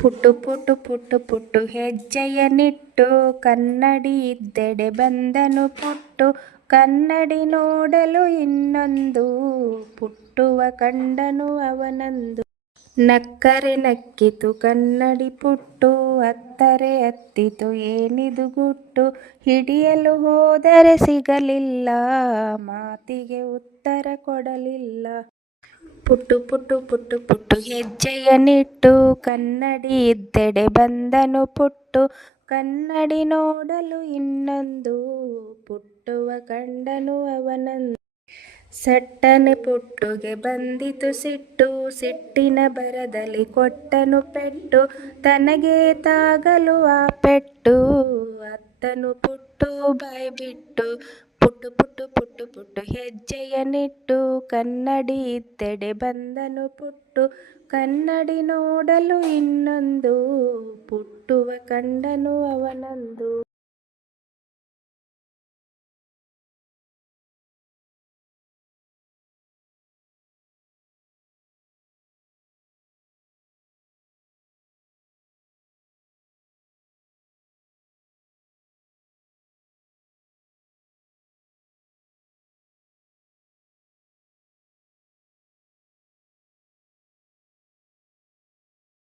ಪುಟ್ಟು ಪುಟ್ಟು ಪುಟ್ಟು ಪುಟ್ಟು ಹೆಜ್ಜೆಯ ನಿಟ್ಟು ಕನ್ನಡಿ ಇದ್ದೆಡೆ ಬಂದನು ಪುಟ್ಟು. ಕನ್ನಡಿ ನೋಡಲು ಇನ್ನೊಂದು ಪುಟ್ಟುವ ಕಂಡನು ಅವನಂದು. ನಕ್ಕರೆ ನಕ್ಕಿತು ಕನ್ನಡಿ ಪುಟ್ಟು, ಅತ್ತರೆ ಅತ್ತಿತು ಏನಿದು ಗುಟ್ಟು. ಹಿಡಿಯಲು ಹೋದರೆ ಸಿಗಲಿಲ್ಲ, ಮಾತಿಗೆ ಉತ್ತರ ಕೊಡಲಿಲ್ಲ. ಪುಟ್ಟು ಪುಟ್ಟು ಪುಟ್ಟು ಪುಟ್ಟು ಹೆಜ್ಜೆಯ ನಿಟ್ಟು ಕನ್ನಡಿ ಇದ್ದೆಡೆ ಬಂದನು ಪುಟ್ಟು. ಕನ್ನಡಿ ನೋಡಲು ಇನ್ನೊಂದು ಪುಟ್ಟುವ ಕಂಡನು ಅವನಂದು. ಸಟ್ಟನೆ ಪುಟ್ಟುಗೆ ಬಂದಿತು ಸಿಟ್ಟು, ಸಿಟ್ಟಿನ ಬರದಲ್ಲಿ ಕೊಟ್ಟನು ಪೆಟ್ಟು. ತನಗೆ ತಾಗಲು ಆ ಪೆಟ್ಟು, ಅತ್ತನು ಪುಟ್ಟು ಬಾಯ್ಬಿಟ್ಟು. ಪುಟ್ಟು ಪುಟ್ಟು ಪುಟ್ಟು ಪುಟ್ಟು ಹೆಜ್ಜೆಯ ನಿಟ್ಟು ಕನ್ನಡಿ ಇದ್ದೆಡೆ ಬಂದನು ಪುಟ್ಟು. ಕನ್ನಡಿ ನೋಡಲು ಇನ್ನೊಂದು ಪುಟ್ಟುವ ಕಂಡನು ಅವನಂದು.